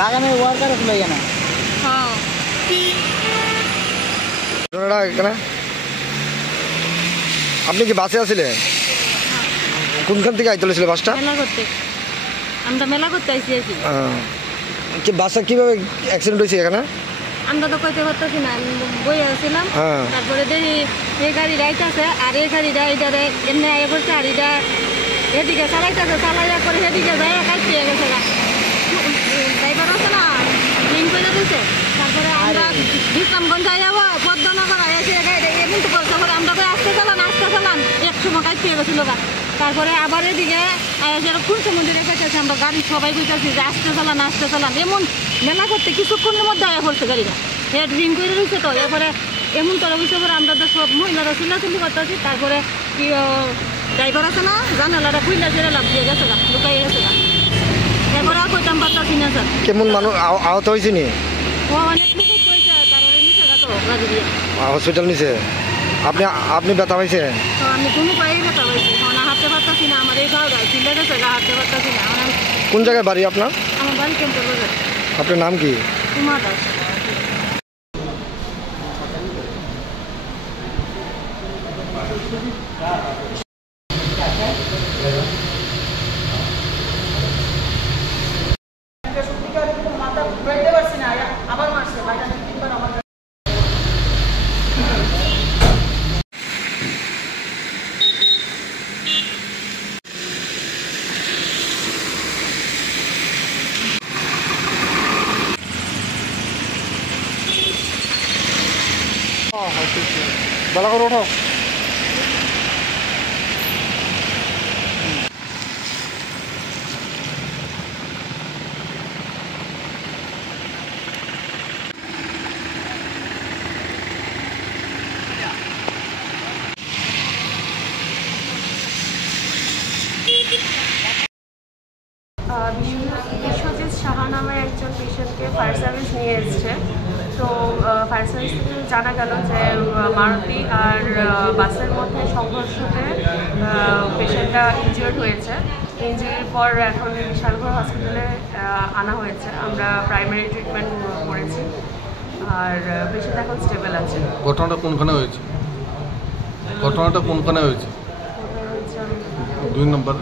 বাগানের ওয়ার্কার ছিল এখানে। হ্যাঁ এখানে আপনি কি বাসে আসছিলেন? কোনখান থেকে আইতে ছিল বাসটা? মেলা করতে, আমরা মেলা করতে আইছি আর কি। কি বাসটা কিভাবে অ্যাক্সিডেন্ট হয়েছে এখানে? আমরা তো কইতে পারতেছি না, আমি বই আসছিলাম। হ্যাঁ। তারপরে দেখি এই গাড়িটা আইতাছে, আর এই গাড়িটা এইটারে এমনি আগে করছে, আর এটা এদিকে চালাইতেছে, চালাইয়া করে সেদিকে যাই কাটিয়ে গেছে। ড্রাইভার আছে না, লিঙ্ক করে দিচ্ছে। তারপরে আমরা বিশ্রামগঞ্জ যাবো, পদ্মনগর এসে এমন তো করছে, আমরা তো আসতে চালান এক সময় কাটিয়ে গেছিল। তারপরে আবার এদিকে কুঞ্চ মন্দিরে পেতেছে, আমরা গাড়ি সবাই বুঝতেছি যে আসতে চালান এমন মেলা করতে কিছুক্ষণের মধ্যে আয়া পড়ছে গাড়িটা। হেড রিং করে রয়েছে তো, এরপরে এমন করে বুঝতে পারে আমরা তো সব মহিলারা চিল্লাচিল্লি করতেছি। তারপরে কি ড্রাইভার আছে না, জানালাটা খুইলা ছেড়ে লাভ দিয়ে গেছে, লুকাই গেছে। এরপরে কইতাম পারতাছি না স্যার। কেমন মানুষ আহত হয়েছে নি? ও অনেক লোক হয়েছে, তারপরে নিচে গেতো গাড়ি দিয়ে হসপিটাল নিছে। আপনি ব্যথা পাইছে? তো আমি কোনো পায়ে ব্যথা পাইছি, হাঁটতে পারতাছি না। আমার এই গাও গায়ে চিল্লা গেছে, হাঁটতে পারতাছি না। কোন জায়গায় বাড়ি আপনার? আমার বাড়ি ক্যাম্পের বাজার। আপনার নাম কি? উমা দাস। ভালো করে ওঠো। বিশ্বজিৎ সাহা নামের একজন পেশেন্টকে ফায়ার সার্ভিস নিয়ে এসছে। তো ফায়ার সার্ভিস থেকে জানা গেল যে মারুতি আর বাসের মধ্যে সংঘর্ষতে পেশেন্টটা ইনজিওর্ড হয়েছে। ইনজিওরির পর এখন বিশালগড় হসপিটালে আনা হয়েছে। আমরা প্রাইমারি ট্রিটমেন্ট করেছি, আর পেশেন্ট এখন স্টেবল আছে। ঘটনাটা কোনখানে হয়েছে? ঘটনাটা কোনখানে হয়েছে? 2 নম্বর